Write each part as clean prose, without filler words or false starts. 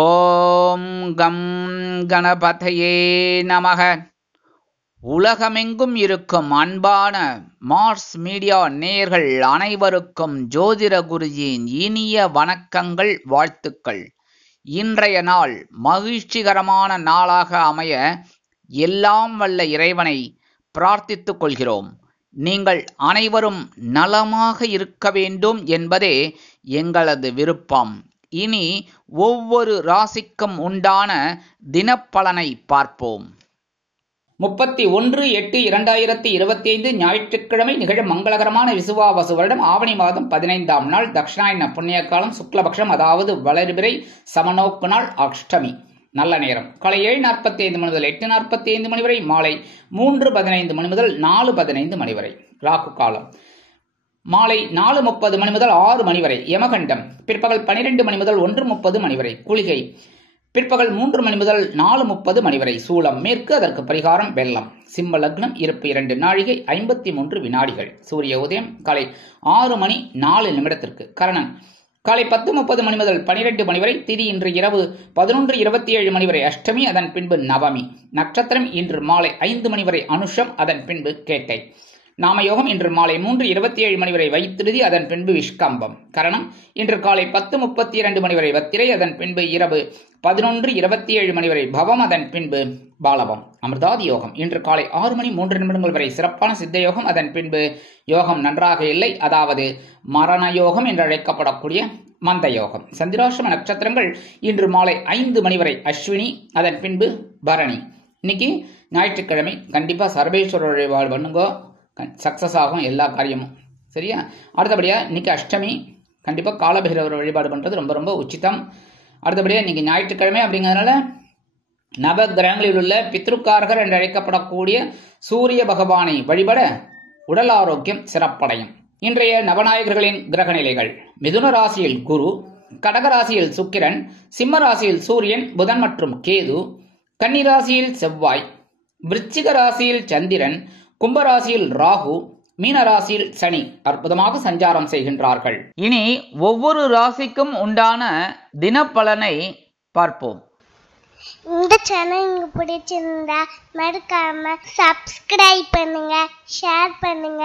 ஓம் come கணபதையே நமக. உலகமெங்கும் இருக்கும் அன்பான மார்ஸ் மீடியா நேயர்கள் அனைவருக்கும் ஜோதிட குருஜியின் இனிய வணக்கங்கள், வாழ்த்துக்கள். இன்றைய நாள் மகிழ்ச்சிகரமான நாளாக அமைய எல்லாம் வல்ல இறைவனை பிரார்த்தித்துக் கொள்கிறோம். நீங்கள் அனைவரும் நலமாக இருக்க வேண்டும் என்பதே எங்களது விருப்பம். இனி ஒவ்வொரு ராசிக்கும் உண்டான தினப்பலனை பார்ப்போம். 31/8/2025 ஞாயிற்றுக்கிழமை நிகழும் மங்களகரமான விசுவாவசு வருடம் ஆவணி மாதம் 15ஆம் நாள், தட்சிணாயன புண்ணிய காலம், சுக்லபக்ஷம், அதாவது வளர்பிறை சமநோக்கு நாள், அஷ்டமி. நல்ல நேரம் காலை 7:45 மணி முதல் 8:45 மணி வரை, மாலை 3:15 மணி முதல் 4:15 மணி வரை. ராகு காலம் மாலை 4:30 மணி முதல் 6 மணி வரை. யமகண்டம் பிற்பகல் 12 மணி முதல் 1:30 மணி வரை. குளிகை பிற்பகல் 3 மணி முதல் 4:30 மணி வரை. சூலம் மேற்கு, அதற்கு பரிகாரம் வெள்ளம். சிம்ம லக்னம், இருப்பு 2 நாழிகை 53 வினாடிகள். சூரிய உதயம் காலை 6 மணி 4 நிமிடத்திற்கு. கரணன் காலை 10:30 மணி முதல் 12 மணி வரை. திதி இன்று இரவு 11:27 மணி வரை அஷ்டமி, அதன் பின்பு நவமி. நட்சத்திரம் இன்று மாலை 5 மணி வரை அனுஷம், அதன் பின்பு கேட்டை. நாமயோகம் இன்று மாலை 3:27 மணி வரை வைத்திருதி, அதன் பின்பு விஷ்கம்பம். கரணம் இன்று காலை 10:32 மணி வரை வத்திரை, அதன் பின்பு இரவு 11:27 மணி வரை பவம், அதன் பின்பு பாலவம். அமிர்தாதி யோகம் இன்று காலை 6 மணி 3 நிமிடங்கள் வரை சிறப்பான சித்த யோகம், அதன் பின்பு யோகம் நன்றாக இல்லை, அதாவது மரண யோகம் என்று அழைக்கப்படக்கூடிய மந்த யோகம். சந்திராஷ்டம நட்சத்திரங்கள் இன்று மாலை 5 மணி வரை அஸ்வினி, அதன் பின்பு பரணி. இன்னைக்கு ஞாயிற்றுக்கிழமை, கண்டிப்பா சர்வேஸ்வரர் வழிபாடு பண்ணுங்க, சக்சஸ் ஆகும் எல்லா காரியமும். சரியா? அடுத்தபடியா இன்னைக்கு அஷ்டமி, கண்டிப்பா காலபைரவர் வழிபாடு பண்றது ரொம்ப ரொம்ப உச்சிதம். அடுத்தபடியா இன்னைக்கு ஞாயிற்றுக்கிழமை அப்படிங்கிறதுனால நவ கிரகங்களில் உள்ள பித்ருக்காரகர் என்று அழைக்கப்படக்கூடிய சூரிய பகவானை வழிபட உடல் ஆரோக்கியம் சிறப்படையும். இன்றைய நவநாயகர்களின் கிரக நிலைகள்: மிதுன ராசியில் குரு, கடக ராசியில் சுக்கிரன், சிம்ம ராசியில் சூரியன், புதன் மற்றும் கேது, கன்னி ராசியில் செவ்வாய், விருச்சிக ராசியில் சந்திரன், கும்பராசியில் ராகு, மீன ராசியில் சனி அற்புதமாக சஞ்சாரம் செய்கின்றார்கள். இனி ஒவ்வொரு ராசிக்கும் உண்டான தினப்பலனை பார்ப்போம். இந்த சேனல் உங்களுக்கு பிடிச்சிருந்தா மறக்காம சப்ஸ்கிரைப் பண்ணுங்க, ஷேர் பண்ணுங்க,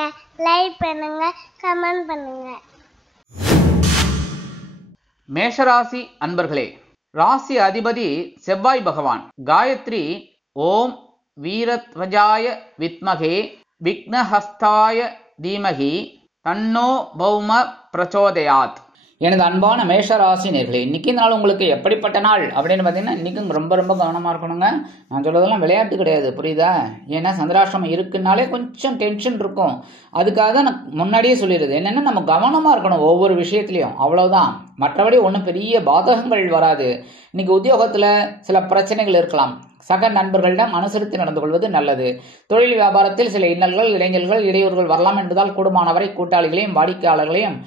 லைக் பண்ணுங்க, கமெண்ட் பண்ணுங்க. மேஷராசி அன்பர்களே, ராசி அதிபதி செவ்வாய் பகவான். காயத்ரி ஓம் வீரத்வஜாய வித்மகே விக்னஹஸ்தாய தீமகி தன்னோ பௌம பிரச்சோதயாத். எனது அன்பான மேஷராசி நேர்களே, இன்னைக்கு நாள் உங்களுக்கு எப்படிப்பட்ட நாள் அப்படின்னு பார்த்தீங்கன்னா, இன்னைக்கும் ரொம்ப ரொம்ப கவனமாக இருக்கணுங்க. நான் சொல்றதெல்லாம் விளையாட்டு கிடையாது, புரியுதா? ஏன்னா சந்திராஷ்டமம் இருக்குனாலே கொஞ்சம் டென்ஷன் இருக்கும். அதுக்காக தான் நான் முன்னாடியே சொல்லிடுது என்னன்னா, நம்ம கவனமாக இருக்கணும் ஒவ்வொரு விஷயத்துலையும், அவ்வளவுதான். மற்றபடி ஒன்றும் பெரிய பாதகங்கள் வராது. இன்னைக்கு உத்தியோகத்தில் சில பிரச்சனைகள் இருக்கலாம், சக நண்பர்களிடம் அனுசரித்து நடந்து கொள்வது நல்லது. தொழில் வியாபாரத்தில் சில இன்னல்கள், இடைஞ்சல்கள், இடையூறுகள் வரலாம் என்பதால் கூடுமானவரை கூட்டாளிகளையும் வாடிக்கையாளர்களையும்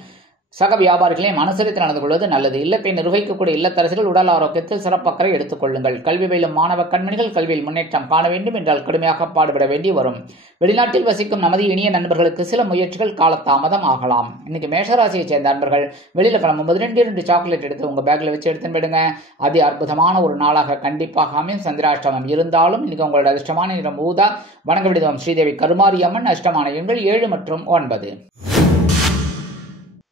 சக வியாபாரிகளையும் அனுசரித்து நடந்து கொள்வது நல்லது. இல்லத்தை நிர்வகிக்கக்கூடிய இல்லத்தரசிகள் உடல் ஆரோக்கியத்தில் சிறப்பக்கறை எடுத்துக் கொள்ளுங்கள். கல்வி பயிலும் மாணவ கண்மணிகள் கல்வியில் முன்னேற்றம் காண வேண்டும் என்றால் கடுமையாக பாடுபட வேண்டி வரும். வெளிநாட்டில் வசிக்கும் நமது இனிய நண்பர்களுக்கு சில முயற்சிகள் காலதாமதம் ஆகலாம். இன்னைக்கு மேஷராசியை சேர்ந்த நண்பர்கள் வெளியில கிளம்பும்போது 2 சாக்லேட் எடுத்து உங்க பேக்ல வச்சு எடுத்துன்னு போயிடுங்க. அதி அற்புதமான ஒரு நாளாக கண்டிப்பாக அமையும். சந்திராஷ்டமம் இருந்தாலும் இன்னைக்கு உங்களோட அதிர்ஷ்டமான நிறம் ஊதா. வணங்க விடுதம் ஸ்ரீதேவி கருமாரி அம்மன். அஷ்டமான எண்கள் 7 மற்றும் 9.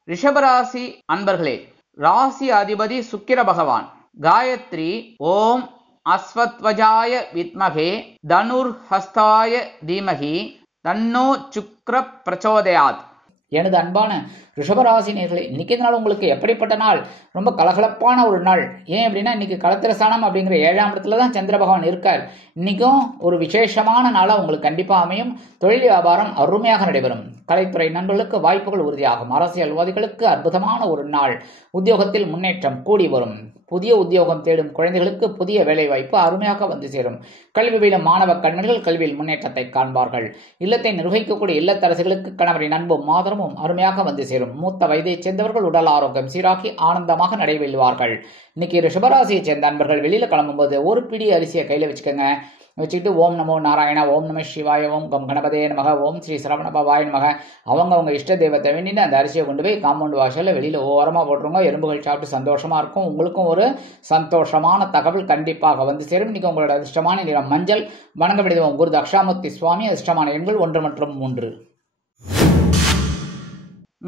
ரிஷபராசி அன்பர்களே, ராசி அதிபதி சுக்கிர பகவான். காயத்ரி ஓம் அஸ்வத்வஜாய வித்மகே தனுர்ஹஸ்தாய தீமகி தன்னோ சுக்ர பிரச்சோதயாத். எனது அன்பான ரிஷபராசி நேர்களே, இன்னைக்கு நாள் உங்களுக்கு எப்படிப்பட்ட நாள்? ரொம்ப கலகலப்பான ஒரு நாள். ஏன் அப்படின்னா, இன்னைக்கு களத்திரஸ்தானம் அப்படிங்கிற 7ஆம் இடத்துல தான் சந்திர பகவான் இருக்கார். இன்னைக்கும் ஒரு விசேஷமான நாளா உங்களுக்கு கண்டிப்பா அமையும். தொழில் வியாபாரம் அருமையாக நடைபெறும். கலைத்துறை நண்பர்களுக்கு வாய்ப்புகள் உறுதியாகும். அரசியல்வாதிகளுக்கு அற்புதமான ஒரு நாள். உத்தியோகத்தில் முன்னேற்றம் கூடி வரும். புதிய உத்தியோகம் தேடும் குழந்தைகளுக்கு புதிய வேலை வாய்ப்பு அருமையாக வந்து சேரும். கல்வி பயிலும் மாணவ கண்மணிகள் கல்வியில் முன்னேற்றத்தை காண்பார்கள். இல்லத்தை நிர்வகிக்கக்கூடிய இல்லத்தரசிகளுக்கு கணவரின் அன்பும் ஆதரவும் அருமையாக வந்து சேரும். மூத்த வயதைச் சேர்ந்தவர்கள் உடல் ஆரோக்கியம் சீராக்கி ஆனந்தமாக நடைபெறுவார்கள். இன்னைக்கு ரிஷபராசியை சேர்ந்த நண்பர்கள் வெளியில கிளம்பும்போது ஒரு பிடி அரிசியை கையில வச்சுக்கோங்க. வச்சுக்கிட்டு ஓம் நமோ நாராயணா, ஓம் நம சிவாய, ஓம் கம் கணபதே நமக, ஓம் ஸ்ரீ சரவண பவாய நமக, அவங்க இஷ்ட தெய்வத்தை வேண்டிட்டு அந்த அரிசியை கொண்டு போய் காம்பவுண்ட் வாசல்ல வெளியில ஓரமா போட்டுருங்க. எறும்புகள் சாப்பிட்டு சந்தோஷமா இருக்கும். உங்களுக்கும் ஒரு சந்தோஷமான தகவல் கண்டிப்பாக வந்து சேரும். இன்னைக்கு உங்களோட அதிர்ஷ்டமான நிறம் மஞ்சள். வணங்க விடுவோம் குரு தக்ஷாமூர்த்தி சுவாமி. அதிர்ஷ்டமான எண்கள் 1 மற்றும் 3.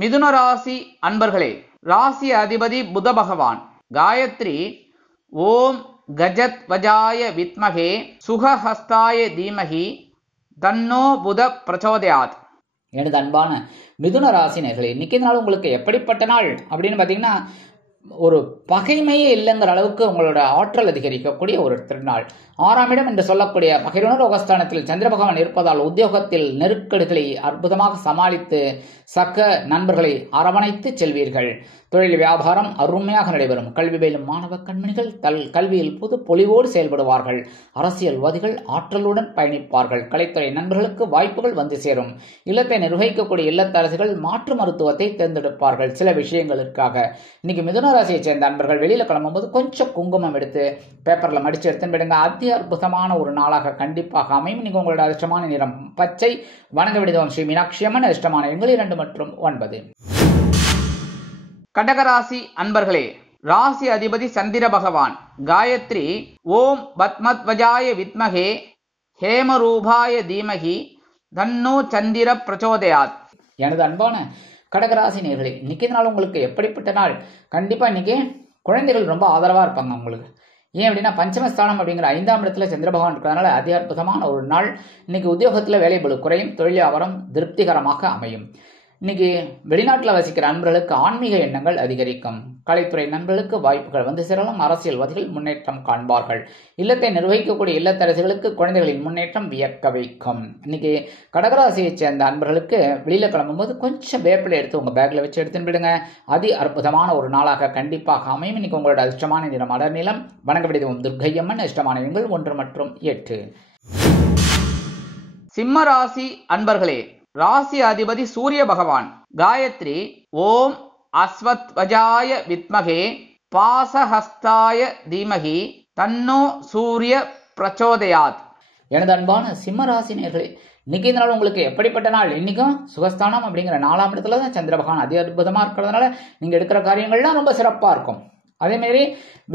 மிதுன ராசி அன்பர்களே, ராசி அதிபதி புத பகவான். காயத்ரி ஓம் கஜத் வஜாய வித்மகே சுகஹஸ்தாய தீமகி தன்னோ புத பிரச்சோதயாத். எனது அன்பான மிதுன ராசி நேயர்களே, இன்னைக்கு நாள் உங்களுக்கு எப்படிப்பட்ட நாள் அப்படின்னு பார்த்தீங்கன்னா, ஒரு பகைமையே இல்லைங்கிற அளவுக்கு உங்களோட ஆற்றல் அதிகரிக்கக்கூடிய ஒரு திருநாள். 6ஆம் இடம் என்று சொல்லக்கூடிய பகைவனர் ரோகஸ்தானத்தில் சந்திர பகவான் இருப்பதால் உத்தியோகத்தில் நெருக்கடிகளை அற்புதமாக சமாளித்து சக நண்பர்களை அரவணைத்து செல்வீர்கள். தொழில் வியாபாரம் அருமையாக நடைபெறும். கல்வி பயிலும் மாணவ கண்மணிகள் கல்வியில் புது பொலிவோடு செயல்படுவார்கள். அரசியல்வாதிகள் ஆற்றலுடன் பயணிப்பார்கள். கலைத்துறை நண்பர்களுக்கு வாய்ப்புகள் வந்து சேரும். இல்லத்தை நிர்வகிக்கக்கூடிய இல்லத்தரசிகள் மாற்று மருத்துவத்தை தேர்ந்தெடுப்பார்கள் சில விஷயங்களுக்காக. இன்னைக்கு மிதுன ராசியை சேர்ந்த நண்பர்கள் வெளியில கிளம்பும்போது கொஞ்சம் குங்குமம் எடுத்து பேப்பர்ல மடிச்சு எடுத்துன்னு போயிடுங்க. அதி அற்புதமான ஒரு நாளாக கண்டிப்பாக அமையும். இன்னைக்கு உங்களோட அதிர்ஷ்டமான நிறம் பச்சை. வணங்க விடுவோம் ஸ்ரீ மீனாட்சி அம்மன். அதிர்ஷ்டமான எண்கள் 2 மற்றும் 9. கடகராசி அன்பர்களே, ராசி அதிபதி சந்திர பகவான். காயத்ரி ஓம் பத்மத்வஜாய வித்மகே ஹேமரூபாய தீமகி தன்னோ சந்திர பிரச்சோதயாத். எனது அன்பான கடகராசி நேயர்களே, இன்னைக்கு நாள் உங்களுக்கு எப்படிப்பட்ட நாள்? கண்டிப்பா இன்னைக்கு குழந்தைகள் ரொம்ப ஆதரவா இருப்பாங்க உங்களுக்கு. ஏன் அப்படின்னா பஞ்சமஸ்தானம் அப்படிங்கிற 5ஆம் இடத்துல சந்திர பகவான் இருக்கிறதுனால அதி அற்புதமான ஒரு நாள். இன்னைக்கு உத்தியோகத்தில் வேலைபளு குறையும். தொழில் வியாபாரம் திருப்திகரமாக அமையும். இன்னைக்கு வெளிநாட்டில் வசிக்கிற நண்பர்களுக்கு ஆன்மீக எண்ணங்கள் அதிகரிக்கும். கலைத்துறை நண்பர்களுக்கு வாய்ப்புகள் வந்து சேரலாம். அரசியல்வாதிகள் முன்னேற்றம் காண்பார்கள். இல்லத்தை நிர்வகிக்கக்கூடிய இல்லத்தரசிகளுக்கு குழந்தைகளின் முன்னேற்றம் வியக்க வைக்கும். இன்னைக்கு கடகராசியை சேர்ந்த நண்பர்களுக்கு வெளியில கிளம்பும்போது கொஞ்சம் வேப்பிலை எடுத்து உங்க பேக்ல வச்சு எடுத்துன்னு போயிடுங்க. அதி அற்புதமான ஒரு நாளாக கண்டிப்பாக அமையும். இன்னைக்கு உங்களோட அதிர்ஷ்டமான நிறம் அடர் நிலம். வணங்க விடுவோம் துர்க்கையம்மன். இஷ்டமான எண்கள் 1 மற்றும் 8. சிம்ம ராசி அன்பர்களே, ராசி அதிபதி சூரிய பகவான். காயத்ரி ஓம் அஸ்வத்வஜாய வித்மகே பாசஹஸ்தாய தீமகி தன்னோ சூரிய பிரச்சோதயாத். எனது அன்பான சிம்ம ராசி நேயர்களே, இன்னைக்கு இந்த நாள் உங்களுக்கு எப்படிப்பட்ட நாள்? இன்னைக்கும் சுகஸ்தானம் அப்படிங்கிற 4ஆம் இடத்துல தான் சந்திர பகவான் அதி அற்புதமா இருக்கிறதுனால நீங்க எடுக்கிற காரியங்கள்லாம் ரொம்ப சிறப்பா இருக்கும். அதே மாதிரி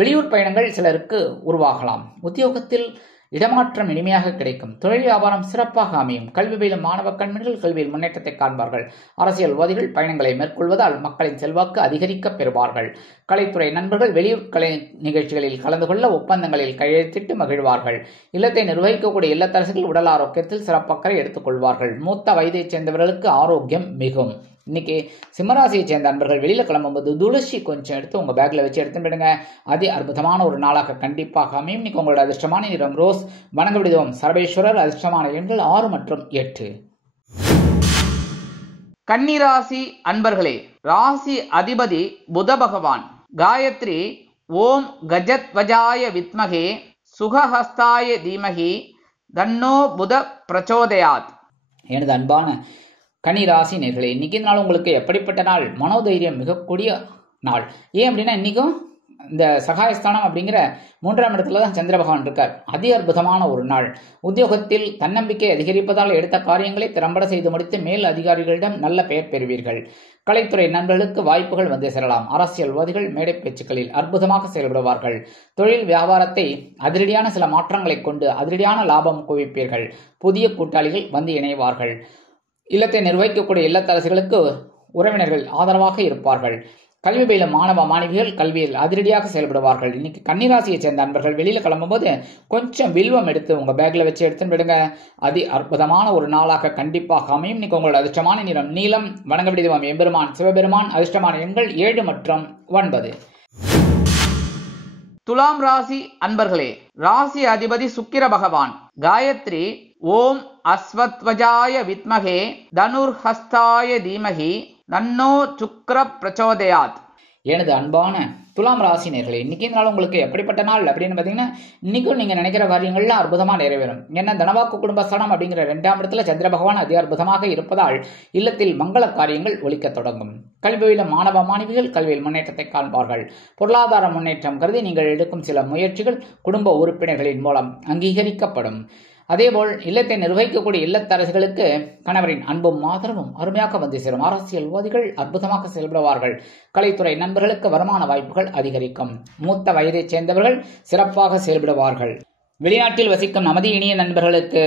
வெளியூர் பயணங்கள் சிலருக்கு உருவாகலாம். உத்தியோகத்தில் இடமாற்றம் இனிமையாக கிடைக்கும். தொழில் வியாபாரம் சிறப்பாக அமையும். கல்வி பயிலும் மாணவ கண்மணிகள் கல்வியில் முன்னேற்றத்தை காண்பார்கள். அரசியல்வாதிகள் பயணங்களை மேற்கொள்வதால் மக்களின் செல்வாக்கு அதிகரிக்க பெறுவார்கள். கலைத்துறை நண்பர்கள் வெளியூர் கலை நிகழ்ச்சிகளில் கலந்து கொள்ள ஒப்பந்தங்களில் கையெழுத்திட்டு மகிழ்வார்கள். இல்லத்தை நிர்வகிக்கக்கூடிய இல்லத்தரசிகள் உடல் ஆரோக்கியத்தில் சிறப்பக்கறை எடுத்துக் கொள்வார்கள். மூத்த வயதைச் சேர்ந்தவர்களுக்கு ஆரோக்கியம் மிகும். இன்னைக்கு சிம்மராசியை சேர்ந்த நண்பர்கள் வெளியில கிளம்பும்போது துளசி கொஞ்சம் எடுத்து உங்க பேக்ல வச்சு எடுத்துன்னு போயிடுங்க. அதி அற்புதமான ஒரு நாளாக கண்டிப்பாக அமையும். இன்னைக்கு உங்களோட அதிர்ஷ்டமான நிறம் ரோஸ். வணங்க விடுவோம் சர்வேஸ்வரர். அதிர்ஷ்டமான எண்கள் 6 மற்றும் 8. கன்னிராசி அன்பர்களே, ராசி அதிபதி புத பகவான். காயத்ரி ஓம் கஜத் வஜாய வித்மகே சுகஹஸ்தாய தீமகி தன்னோ புத பிரச்சோதயாத். எனது அன்பான கன்னிராசி நேயர்களே, இன்னைக்கு நாள் உங்களுக்கு எப்படிப்பட்ட நாள்? மனோதைரியம் மிகக்கூடிய நாள். ஏன் அப்படின்னா இன்னைக்கும் இந்த சகாயஸ்தானம் அப்படிங்கிற 3ஆம் இடத்துல தான் சந்திர பகவான் இருக்கார். அதி அற்புதமான ஒரு நாள். உத்தியோகத்தில் தன்னம்பிக்கை அதிகரிப்பதால் எடுத்த காரியங்களை திறம்பட செய்து முடித்து மேல் அதிகாரிகளிடம் நல்ல பெயர் பெறுவீர்கள். கலைத்துறை நண்பர்களுக்கு வாய்ப்புகள் வந்து சேரலாம். அரசியல்வாதிகள் மேடை பேச்சுக்களில் அற்புதமாக செயல்படுவார்கள். தொழில் வியாபாரத்தை அதிரடியான சில மாற்றங்களை கொண்டு அதிரடியான லாபம் குவிப்பீர்கள். புதிய கூட்டாளிகள் வந்து இணைவார்கள். இல்லத்தை நிர்வகிக்கக்கூடிய இல்லத்தரசிகளுக்கு உறவினர்கள் ஆதரவாக இருப்பார்கள். கல்வி பயிலும் மாணவ மாணவிகள் கல்வியில் அதிரடியாக செயல்படுவார்கள். இன்னைக்கு கன்னிராசியை சேர்ந்த நண்பர்கள் வெளியில கிளம்பும்போது கொஞ்சம் வில்வம் எடுத்து உங்க பேக்ல வச்சு எடுத்துன்னு விடுங்க. அதி அற்புதமான ஒரு நாளாக கண்டிப்பாக அமையும். இன்னைக்கு உங்களோட அதிர்ஷ்டமான நிறம் நீலம். வணங்க விடுவோம் எம்பெருமான் சிவபெருமான். அதிர்ஷ்டமான எண்கள் 7 மற்றும் 9. துலாம் ராசி அன்பர்களே, ராசி அதிபதி சுக்கிர பகவான். காயத்ரி ஓம் அஸ்வத்வஜாய வித்மகே தனுர்ஹஸ்தாய தீமகி தன்னோ சுக்ர பிரச்சோதயாத். எனது அன்பான துலாம் ராசி நேயர்களே, இன்னைக்கு நாள் உங்களுக்கு எப்படிப்பட்ட நாள் அப்படின்னு பார்த்தீங்கன்னா, இன்னைக்கும் நீங்க நினைக்கிற காரியங்கள்லாம் அற்புதமா நிறைவேறும். ஏன்னா தனவாக்கு குடும்பஸ்தானம் அப்படிங்கிற 2ஆம் இடத்துல சந்திர பகவான் அதி அற்புதமாக இருப்பதால் இல்லத்தில் மங்கள காரியங்கள் ஒலிக்க தொடங்கும். கல்வியில மாணவ மாணவிகள் கல்வியில் முன்னேற்றத்தை காண்பார்கள். பொருளாதார முன்னேற்றம் கருதி நீங்கள் எடுக்கும் சில முயற்சிகள் குடும்ப உறுப்பினர்களின் மூலம் அங்கீகரிக்கப்படும். அதேபோல் இல்லத்தை நிர்வகிக்கக்கூடிய இல்லத்தரசிகளுக்கு கணவரின் அன்பும் ஆதரவும் அருமையாக வந்து சேரும். அரசியல்வாதிகள் அற்புதமாக செயல்படுவார்கள். கலைத்துறை நண்பர்களுக்கு வருமான வாய்ப்புகள் அதிகரிக்கும். மூத்த வயதைச் சேர்ந்தவர்கள் சிறப்பாக செயல்படுவார்கள். வெளிநாட்டில் வசிக்கும் நமது இனிய நண்பர்களுக்கு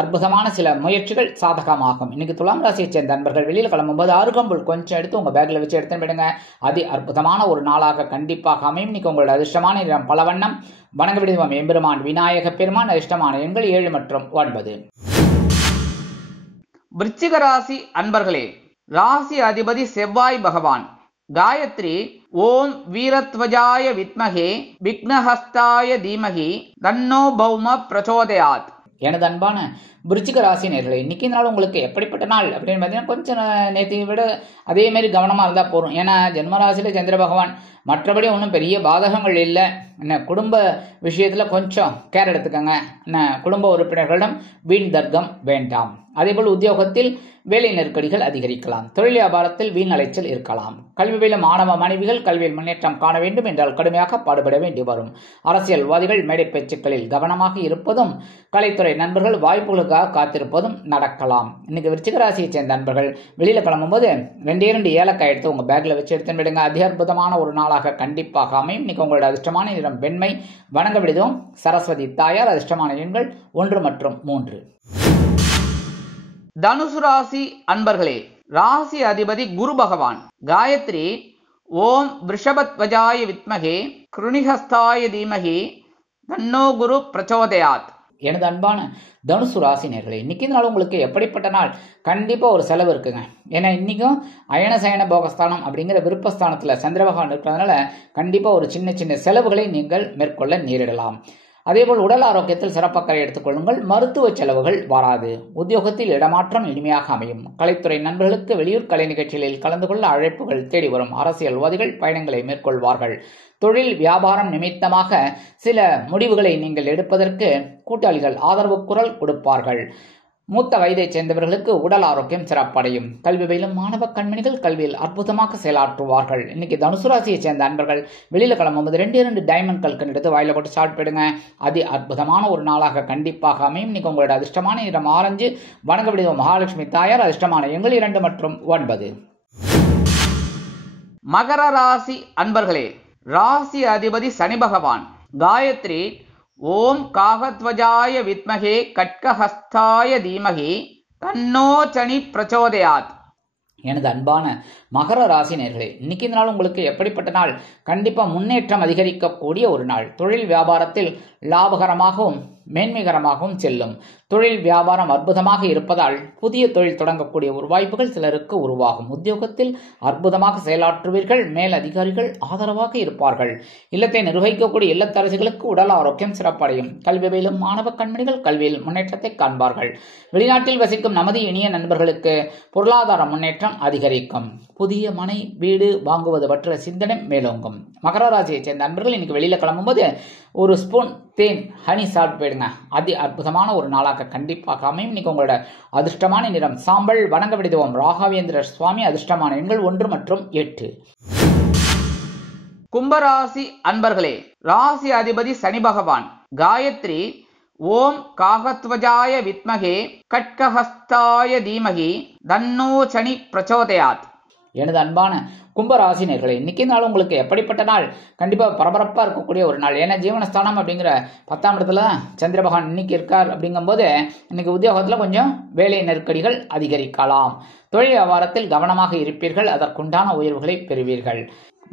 அற்புதமான சில முயற்சிகள் சாதகமாகும். இன்னைக்கு துலாம் ராசியைச் சேர்ந்த நண்பர்கள் வெளியில் கிளம்பும்போது அருகம்புல் கொஞ்சம் எடுத்து உங்க பேக்ல வச்சு எடுத்து விடுங்க. அதி அற்புதமான ஒரு நாளாக கண்டிப்பாக அமையும். இன்னைக்கு உங்களோட அதிர்ஷ்டமான நிறம் பலவண்ணம். வணங்க விடுவோம் எம்பெருமான் விநாயக பெருமான். அதிர்ஷ்டமான எண்கள் 7 மற்றும் 9. விருச்சிக ராசி அன்பர்களே, ராசி அதிபதி செவ்வாய் பகவான். காயத்ரி ஓம் வீரத்வஜாய வித்மகே விக்னஹஸ்தாய தீமகி தன்னோ பௌம பிரச்சோதயாத். எனது அன்பான விருச்சிக ராசி நேயர்களே, இன்னைக்கு நாள் உங்களுக்கு எப்படிப்பட்ட நாள் அப்படின்னு பார்த்தீங்கன்னா, கொஞ்சம் நேற்றையை விட அதே மாதிரி கவனமாக இருந்தால் போதும். ஏன்னா ஜென்மராசியில் சந்திர பகவான், மற்றபடி ஒன்றும் பெரிய பாதகங்கள் இல்லை. என்ன குடும்ப விஷயத்தில் கொஞ்சம் கேர் எடுத்துக்கோங்க. என்ன குடும்ப உறுப்பினர்களிடம் வீண் தர்க்கம் வேண்டாம். அதேபோல் உத்தியோகத்தில் வேலை நெருக்கடிகள் அதிகரிக்கலாம். தொழில் வியாபாரத்தில் வீண் அலைச்சல் இருக்கலாம். கல்வியில மாணவ மாணவிகள் கல்வியில் முன்னேற்றம் காண வேண்டும் என்றால் கடுமையாக பாடுபட வேண்டி வரும். அரசியல்வாதிகள் மேடை பேச்சுக்களில் கவனமாக இருப்பதும், கலைத்துறை நண்பர்கள் வாய்ப்புகளுக்காக காத்திருப்பதும் நடக்கலாம். இன்னைக்கு விருச்சிக ராசியை சேர்ந்த நண்பர்கள் வெளியில கிளம்பும்போது 2 ஏலக்காய் எடுத்து உங்க பேக்ல வச்சு எடுத்து விடுங்க. அதி அற்புதமான ஒரு நாளாக கண்டிப்பாக அமையும். இன்னைக்கு உங்களோட அதிர்ஷ்டமான நிறம் வெண்மை. வணங்க விடுவோம் சரஸ்வதி தாயார். அதிர்ஷ்டமான எண்கள் 1 மற்றும் 3. தனுசு ராசி அன்பர்களே, ராசி அதிபதி குரு பகவான். காயத்ரி ஓம் விருஷபத்வஜாய வித்மகே கிருணிஹஸ்தாய தீமகி தன்னோ குரு பிரச்சோதயாத். எனது அன்பான தனுசு ராசி நேயர்களே, இன்னைக்கு நாள் உங்களுக்கு எப்படிப்பட்ட நாள்? கண்டிப்பா ஒரு செலவு இருக்குங்க. ஏன்னா இன்னைக்கும் அயன சயன போகஸ்தானம் அப்படிங்கிற விருப்பஸ்தானத்துல சந்திர பகவான் இருக்கிறதுனால கண்டிப்பா ஒரு சின்ன சின்ன செலவுகளை நீங்கள் மேற்கொள்ள நேரிடலாம். அதேபோல் உடல் ஆரோக்கியத்தில் சிறப்பக்கறை எடுத்துக்கொள்ளுங்கள். மருத்துவ செலவுகள் வராது. உத்தியோகத்தில் இடமாற்றம் இனிமையாக அமையும். கலைத்துறை நண்பர்களுக்கு வெளியூர் கலை நிகழ்ச்சிகளில் கலந்து கொள்ள அழைப்புகள் தேடி வரும். அரசியல்வாதிகள் பயணங்களை மேற்கொள்வார்கள். தொழில் வியாபாரம் நிமித்தமாக சில முடிவுகளை நீங்கள் எடுப்பதற்கு கூட்டாளிகள் ஆதரவு குரல் கொடுப்பார்கள். மூத்த வயதைச் சேர்ந்தவர்களுக்கு உடல் ஆரோக்கியம் சிறப்படையும். கல்வி பயிலும் மாணவ கண்மணிகள் கல்வியில் அற்புதமாக செயலாற்றுவார்கள். இன்னைக்கு தனுசு ராசியை சேர்ந்த அன்பர்கள் வெளியில கிளம்பும்போது 2 டைமண்ட் கல்கன் எடுத்து வாயில போட்டு ஸ்டார்ட் போயிடுங்க. அதி அற்புதமான ஒரு நாளாக கண்டிப்பாக அமையும். இன்னைக்கு உங்களோட அதிர்ஷ்டமான நிறம் ஆரஞ்சு. வணங்க விடுவோம் மகாலட்சுமி தாயார். அதிர்ஷ்டமான எண்கள் 2 மற்றும் 9. மகர ராசி அன்பர்களே, ராசி அதிபதி சனி பகவான். காயத்ரி ஓம் காகத்வஜாய வித்மகே கட்கஹஸ்தாய தீமகி தன்னோ சனி பிரச்சோதயாத். எனது அன்பான மகர ராசி நேயர்களே, இன்னைக்கு நாள் உங்களுக்கு எப்படிப்பட்ட நாள்? கண்டிப்பா முன்னேற்றம் அதிகரிக்கக்கூடிய ஒரு நாள். தொழில் வியாபாரத்தில் லாபகரமாகவும் மேன்மைகரமாகவும் செல்லும். தொழில் வியாபாரம் அற்புதமாக இருப்பதால் புதிய தொழில் தொடங்கக்கூடிய ஒரு வாய்ப்புகள் சிலருக்கு உருவாகும். உத்தியோகத்தில் அற்புதமாக செயலாற்றுவீர்கள். மேல் அதிகாரிகள் ஆதரவாக இருப்பார்கள். இல்லத்தை நிர்வகிக்கக்கூடிய இல்லத்தரசிகளுக்கு உடல் ஆரோக்கியம் சிறப்படையும். கல்வி பயிலும் மாணவ கண்மணிகள் கல்வியில் முன்னேற்றத்தை காண்பார்கள். வெளிநாட்டில் வசிக்கும் நமது இனிய நண்பர்களுக்கு பொருளாதார முன்னேற்றம் அதிகரிக்கும். புதிய மனை வீடு வாங்குவது பற்றிய சிந்தனை மேலோங்கும். மகர ராசியைச் சேர்ந்த நண்பர்கள் இன்னைக்கு வெளியில கிளம்பும்போது 1 ஸ்பூன் தேன் ஹனி சாப்பிட்டு போயிடுங்க. அதி அற்புதமான ஒரு நாளாக கண்டிப்பாக அமையும். இன்னைக்கு உங்களோட அதிர்ஷ்டமான நிறம் சாம்பல். வணங்க விடுவோம் ராகவேந்திர சுவாமி. அதிர்ஷ்டமான எண்கள் 1 மற்றும் 8. கும்பராசி அன்பர்களே, ராசி அதிபதி சனி பகவான். காயத்ரி ஓம் காகத்வஜாய வித்மகே கட்கஹஸ்தாய தீமகி தன்னோ சனி பிரச்சோதயாத். எனது அன்பான கும்பராசினர்களே, இன்னைக்கு நாள் உங்களுக்கு எப்படிப்பட்ட நாள்? கண்டிப்பா பரபரப்பா இருக்கக்கூடிய ஒரு நாள். ஏன்னா ஜீவனஸ்தானம் அப்படிங்கிற 10ஆம் இடத்துல சந்திர பகவான் இன்னைக்கு இருக்கார். அப்படிங்கும்போது இன்னைக்கு உத்தியோகத்துல கொஞ்சம் வேலை நெருக்கடிகள் அதிகரிக்கலாம். தொழில் வியாபாரத்தில் கவனமாக இருப்பீர்கள். அதற்குண்டான உயர்வுகளை பெறுவீர்கள்.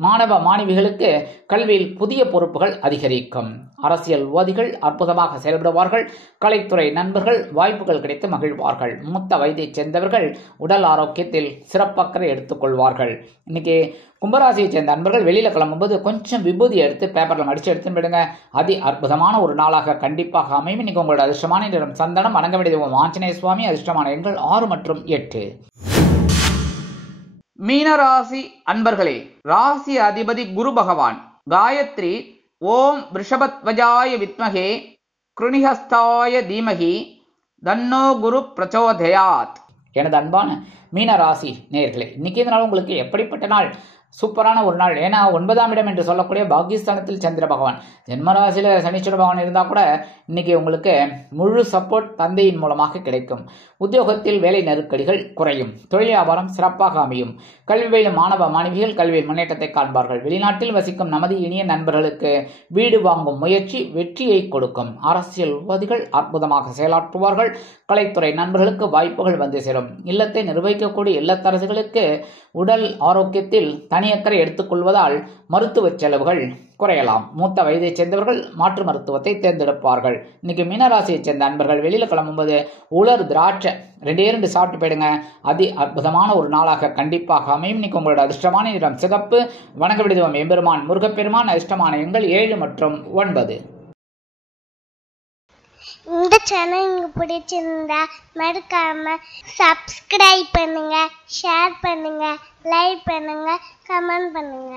மாணவ மாணவிகளுக்கு கல்வியில் புதிய பொறுப்புகள் அதிகரிக்கும். அரசியல்வாதிகள் அற்புதமாக செயல்படுவார்கள். கலைத்துறை நண்பர்கள் வாய்ப்புகள் கிடைத்து மகிழ்வார்கள். மூத்த வயதைச் சேர்ந்தவர்கள் உடல் ஆரோக்கியத்தில் சிறப்பக்கறை எடுத்துக்கொள்வார்கள். இன்னைக்கு கும்பராசியை சேர்ந்த நண்பர்கள் வெளியில கிளம்பும்போது கொஞ்சம் விபூதி எடுத்து பேப்பர்ல மடிச்சு எடுத்து விடுங்க. அதி அற்புதமான ஒரு நாளாக கண்டிப்பாக அமையும். இன்னைக்கு உங்களோட அதிர்ஷ்டமான நிறம் சந்தனம். வணங்க வேண்டிய ஆஞ்சநேய சுவாமி. அதிர்ஷ்டமான எண்கள் 6 மற்றும் 8. மீனராசி அன்பர்களே, ராசி அதிபதி குரு பகவான். காயத்ரி ஓம் ரிஷபத்வஜாய வித்மகே கிருணிஹஸ்தாய தீமகி தன்னோ குரு பிரச்சோதயாத். எனது அன்பான மீனராசி நேயர்களே, இன்னைக்கு இந்த நாள் உங்களுக்கு எப்படிப்பட்ட நாள்? சூப்பரான ஒரு நாள். ஏன்னா 9ஆம் இடம் என்று சொல்லக்கூடிய பாகிஸ்தானத்தில் சந்திர பகவான், ஜென்மராசியில சனீஸ்வர பகவான் இருந்தால் கூட இன்னைக்கு உங்களுக்கு முழு சப்போர்ட் தந்தையின் மூலமாக கிடைக்கும். உத்தியோகத்தில் வேலை நெருக்கடிகள் குறையும். தொழில் வியாபாரம் சிறப்பாக அமையும். கல்வி பயிலும் மாணவ மாணவிகள் கல்வியில் முன்னேற்றத்தை காண்பார்கள். வெளிநாட்டில் வசிக்கும் நமது இனிய நண்பர்களுக்கு வீடு வாங்கும் முயற்சி வெற்றியை கொடுக்கும். அரசியல்வாதிகள் அற்புதமாக செயலாற்றுவார்கள். கலைத்துறை நண்பர்களுக்கு வாய்ப்புகள் வந்து சேரும். இல்லத்தை நிர்வகிக்கக்கூடிய இல்லத்தரசுகளுக்கு உடல் ஆரோக்கியத்தில் தனியக்கறை எடுத்துக்கொள்வதால் மருத்துவ செலவுகள் குறையலாம். மூத்த வயதைச் சேர்ந்தவர்கள் மாற்று மருத்துவத்தை தேர்ந்தெடுப்பார்கள். இன்னைக்கு மீனராசியைச் சேர்ந்த அன்பர்கள் வெளியில கிளம்பும்போது உலர் திராட்சை 2 சாப்பிட்டு போயிடுங்க. அதி அற்புதமான ஒரு நாளாக கண்டிப்பாக அமையும். இன்னைக்கு உங்களோட அதிர்ஷ்டமான நிறம் சிகப்பு. வணக்க விடுதம் எம்பெருமான் முருகப்பெருமான். அதிர்ஷ்டமான எண்கள் 7 மற்றும் 9. இந்த சேனல் உங்களுக்கு பிடிச்சிருந்தா மறக்காம சப்ஸ்கிரைப் பண்ணுங்க, ஷேர் பண்ணுங்க, லைக் பண்ணுங்க, கமெண்ட் பண்ணுங்க.